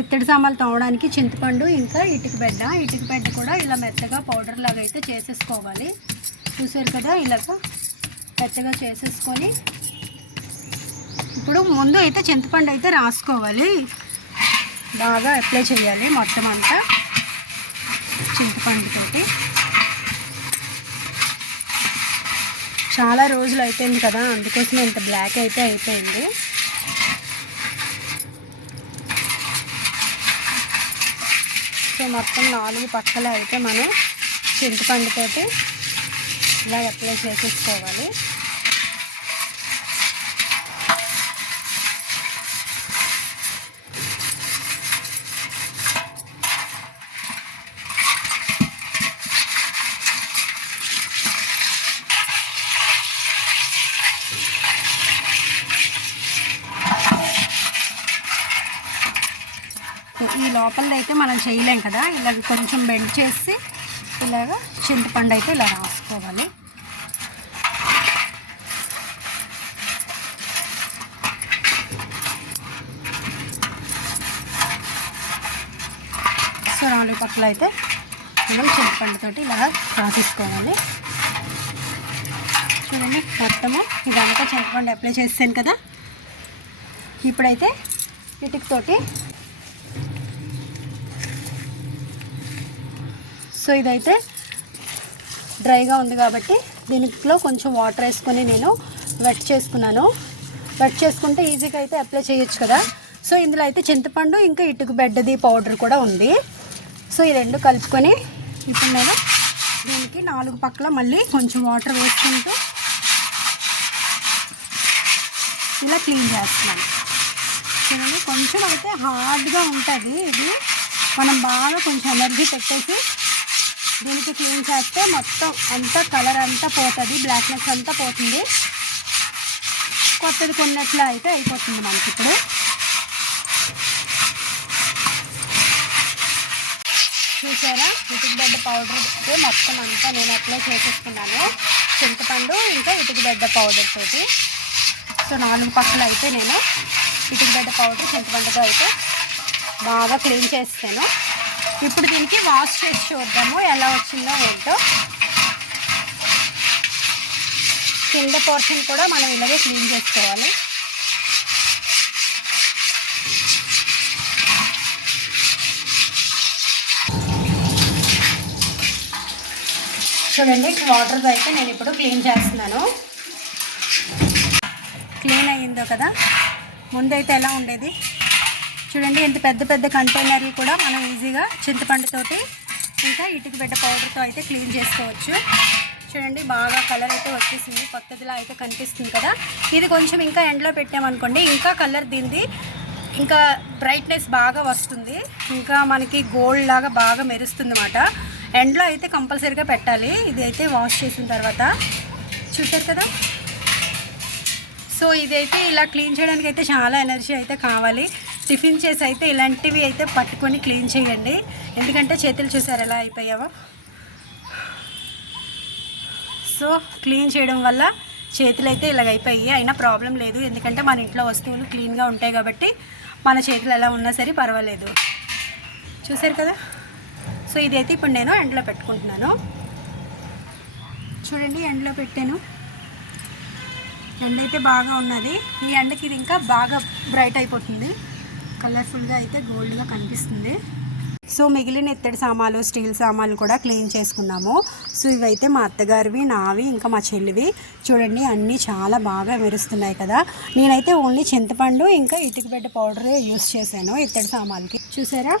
ఇత్తడి సామాన్లు తోవడానికి చింతపండు ఇంకా ఇటుక బెడ్డ. ఇటుక బెడ్డ కూడా ఇలా మెత్తగా పౌడర్ లాగా అయితే చేసేసుకోవాలి. చూసారు కదా ఇలాగ మెత్తగా చేసేసుకొని ఇప్పుడు ముందు అయితే చింతపండు అయితే రాసుకోవాలి. బాగా అప్లై చేయాలి మొత్తం అంతా చింతపండుతోటి చాలా రోజులు అయిపోయింది కదా అందుకోసం ఇంత బ్లాక్ అయితే అయిపోయింది. సో మొత్తం నాలుగు పక్కల అయితే మనం చింతపండుతోటి ఇలా అప్లై చేసేసుకోవాలి. ఈ లోపల అయితే మనం చేయలేం కదా. ఇలా కొంచెం బెండ్ చేసి ఇలాగ చింతపండు అయితే ఇలా రాసుకోవాలి. సో నాలుగు పక్కల అయితే మనం చింతపండుతోటి ఇలా రాసేసుకోవాలి. చూడండి మొత్తము ఇదంతా చింతపండు అప్లై చేసాను కదా. ఇప్పుడైతే ఇటుకతోటి సో ఇదైతే డ్రైగా ఉంది కాబట్టి దీనిలో కొంచెం వాటర్ వేసుకొని నేను వెట్ చేసుకున్నాను. వెట్ చేసుకుంటే ఈజీగా అయితే అప్లై చేయొచ్చు కదా. సో ఇందులో అయితే చింతపండు ఇంకా ఇటుకు బెడ్డది పౌడర్ కూడా ఉంది. సో ఈ రెండు కలుపుకొని ఇప్పుడు నేను దీనికి నాలుగు పక్కల మళ్ళీ కొంచెం వాటర్ వేసుకుంటూ ఇలా క్లీన్ చేస్తున్నాను. చూడండి కొంచెం అయితే హార్డ్గా ఉంటుంది ఇది. మనం బాగా కొంచెం ఎనర్జీ పెట్టేసి దీనికి క్లీన్ చేస్తే మొత్తం అంతా కలర్ అంతా పోతుంది బ్లాక్నెస్ అంతా పోతుంది. కొత్తది కొన్నట్లు అయితే అయిపోతుంది మనకి ఇప్పుడు. చూసారా? ఇటుకబెడ్డ పౌడర్ అయితే మొత్తం అంతా నేను అప్లై చేసేసుకున్నాను. చింతపండు ఇంకా ఇటుకబెడ్డ పౌడర్ తోటి. సో నాలుగు పక్కలు అయితే నేను ఇటుకబెడ్డ పౌడర్ చింతపండుతో అయితే బాగా క్లీన్ చేస్తాను. ఇప్పుడు దీనికి వాష్ చేసి చూద్దాము ఎలా వచ్చిందో ఏంటో. కింద పోర్షన్ కూడా మనం ఇలాగే క్లీన్ చేసుకోవాలి. చూడండి వాటర్ అయితే నేను ఇప్పుడు క్లీన్ చేస్తున్నాను. క్లీన్ అయ్యిందో కదా? ముందైతే ఎలా ఉండేది? చూడండి ఇంత పెద్ద పెద్ద కంటైనర్ కూడా మనం ఈజీగా చింతపండుతోటి ఇంకా ఇటుక బిడ్డ పౌడర్తో అయితే క్లీన్ చేసుకోవచ్చు. చూడండి బాగా కలర్ అయితే వచ్చేసింది. కొత్తదిలా అయితే కనిపిస్తుంది కదా. ఇది కొంచెం ఇంకా ఎండలో పెట్టామనుకోండి ఇంకా కలర్ దీనిది ఇంకా బ్రైట్నెస్ బాగా వస్తుంది. ఇంకా మనకి గోల్డ్ లాగా బాగా మెరుస్తుంది అన్నమాట ఎండలో అయితే కంపల్సరీగా పెట్టాలి. ఇది అయితే వాష్ చేసిన తర్వాత. చూసారు కదా? సో ఇదైతే ఇలా క్లీన్ చేయడానికి అయితే చాలా ఎనర్జీ అయితే కావాలి. టిఫిన్ చేసి అయితే ఇలాంటివి అయితే పట్టుకొని క్లీన్ చేయండి. ఎందుకంటే చేతులు చూసారు ఎలా అయిపోయావో? సో క్లీన్ చేయడం వల్ల చేతులు అయితే ఇలాగ అయిపోయాయి. అయినా ప్రాబ్లం లేదు. ఎందుకంటే మన ఇంట్లో వస్తువులు క్లీన్గా ఉంటాయి కాబట్టి మన చేతులు ఎలా ఉన్నా సరే పర్వాలేదు. చూసారు కదా? సో ఇదైతే ఇప్పుడు నేను ఎండలో పెట్టుకుంటున్నాను. చూడండి ఎండలో పెట్టాను. ఎండ అయితే బాగా ఉన్నది. ఈ ఎండకి ఇది ఇంకా బాగా బ్రైట్ అయిపోతుంది. కలర్ఫుల్గా అయితే గోల్డ్గా కనిపిస్తుంది. సో మిగిలిన ఇత్తడి సామాన్లు స్టీల్ సామాన్లు కూడా క్లీన్ చేసుకున్నాము. సో ఇవైతే మా అత్తగారివి నావి ఇంకా మా చెల్లివి. చూడండి అన్నీ చాలా బాగా మెరుస్తున్నాయి కదా. నేనైతే ఓన్లీ చింతపండు ఇంకా ఇటుకబెట్ట పౌడరే యూస్ చేశాను ఇత్తడి సామాన్లకి. చూసారా?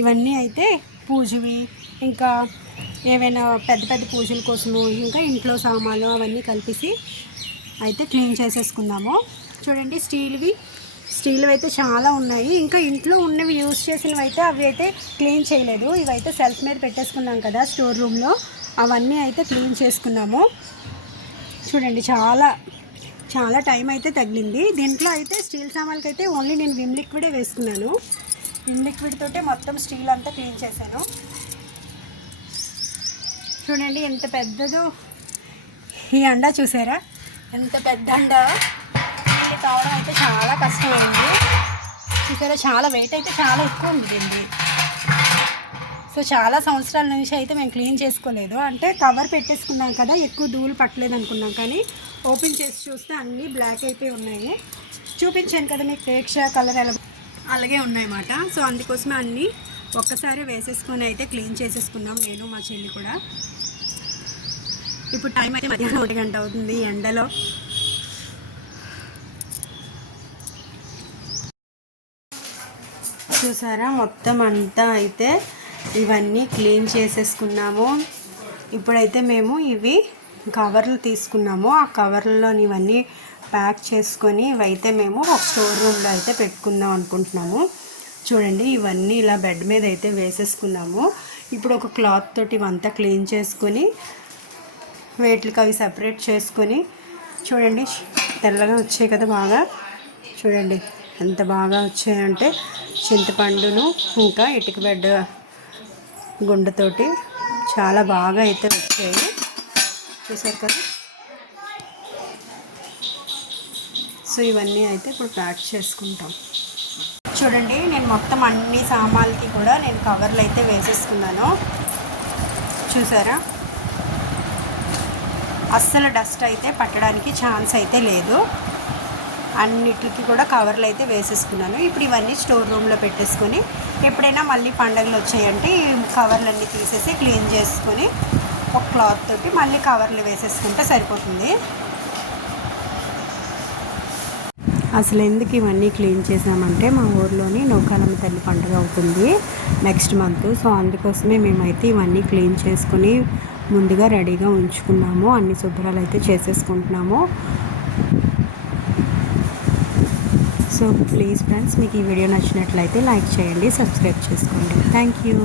ఇవన్నీ అయితే పూజవి ఇంకా ఏవైనా పెద్ద పెద్ద పూజల కోసము ఇంకా ఇంట్లో సామాన్లు అవన్నీ కలిపేసి అయితే క్లీన్ చేసేసుకుందాము చూడండి స్టీల్వి స్టీల్వి అయితే చాలా ఉన్నాయి. ఇంకా ఇంట్లో ఉన్నవి యూజ్ చేసినవి అయితే అవి అయితే క్లీన్ చేయలేదు. ఇవైతే సెల్ఫ్ మీద పెట్టేసుకున్నాం కదా స్టోర్ రూమ్లో అవన్నీ అయితే క్లీన్ చేసుకున్నాము. చూడండి చాలా చాలా టైం అయితే తగిలింది దీంట్లో అయితే స్టీల్ సామాన్లకి అయితే ఓన్లీ నేను విమ్ లిక్విడే వేసుకున్నాను. విమ్ లిక్విడ్ తోటే మొత్తం స్టీల్ అంతా క్లీన్ చేశాను. చూడండి ఎంత పెద్దదో. ఈ అండా చూసారా? ఎంత పెద్ద అండ? కావడం అయితే చాలా కష్టమైంది. చూసారా చాలా వెయిట్ అయితే చాలా ఎక్కువ ఉంది దీన్ని సో చాలా సంవత్సరాల నుంచి అయితే మేము క్లీన్ చేసుకోలేదు. అంటే కవర్ పెట్టేసుకున్నాం కదా ఎక్కువ ధూళి పట్టలేదు అనుకున్నాం. కానీ ఓపెన్ చేసి చూస్తే అన్నీ బ్లాక్ అయిపోయి ఉన్నాయి. చూపించాను కదా మీకు ప్రేక్ష కలర్ ఎలా అలాగే ఉన్నాయన్నమాట. సో అందుకోసమే అన్నీ ఒక్కసారి వేసేసుకొని అయితే క్లీన్ చేసేసుకున్నాం నేను మా చెల్లి కూడా. ఇప్పుడు టైం అయితే మధ్యాహ్నం ఒకటి గంట అవుతుంది ఎండలో. చూసారా? మొత్తం అంతా అయితే ఇవన్నీ క్లీన్ చేసేసుకున్నాము. ఇప్పుడైతే మేము ఇవి కవర్లు తీసుకున్నాము. ఆ కవర్లలోని ఇవన్నీ ప్యాక్ చేసుకొని ఇవైతే మేము ఒక స్టోర్ రూమ్లో అయితే పెట్టుకుందాం అనుకుంటున్నాము. చూడండి ఇవన్నీ ఇలా బెడ్ మీద అయితే వేసేసుకున్నాము. ఇప్పుడు ఒక క్లాత్ తోటి ఇవంతా క్లీన్ చేసుకొని వేట్లకి అవి సపరేట్ చేసుకొని చూడండి తెల్లగా వచ్చాయి కదా బాగా. చూడండి ఎంత బాగా వచ్చాయంటే చింతపండును ఇంకా ఇటుక బెడ్ గుండెతోటి చాలా బాగా అయితే వచ్చాయి. చూసారు కదా? సో ఇవన్నీ అయితే ఇప్పుడు ప్యాక్ చేసుకుంటాం. చూడండి నేను మొత్తం అన్ని సామాన్లకి కూడా నేను కవర్లు అయితే వేసేసుకున్నాను. చూసారా? అస్సలు డస్ట్ అయితే పట్టడానికి ఛాన్స్ అయితే లేదు. అన్నిటికి కూడా కవర్లు అయితే వేసేసుకున్నాను. ఇప్పుడు ఇవన్నీ స్టోర్ రూమ్లో పెట్టేసుకొని ఎప్పుడైనా మళ్ళీ పండగలు వచ్చాయంటే ఈ కవర్లన్నీ తీసేసి క్లీన్ చేసుకొని ఒక క్లాత్ తోటి మళ్ళీ కవర్లు వేసేసుకుంటే సరిపోతుంది. అసలు ఎందుకు ఇవన్నీ క్లీన్ చేసామంటే మా ఊర్లోని నౌకాలమ్మ తల్లి పండుగ అవుతుంది నెక్స్ట్ మంత్ సో అందుకోసమే మేమైతే ఇవన్నీ క్లీన్ చేసుకుని ముందుగా రెడీగా ఉంచుకున్నాము. అన్ని శుభ్రాలు అయితే చేసేసుకుంటున్నాము. సో ప్లీజ్ ఫ్రెండ్స్ మీకు ఈ వీడియో నచ్చినట్లయితే లైక్ చేయండి సబ్స్క్రైబ్ చేసుకోండి. Thank you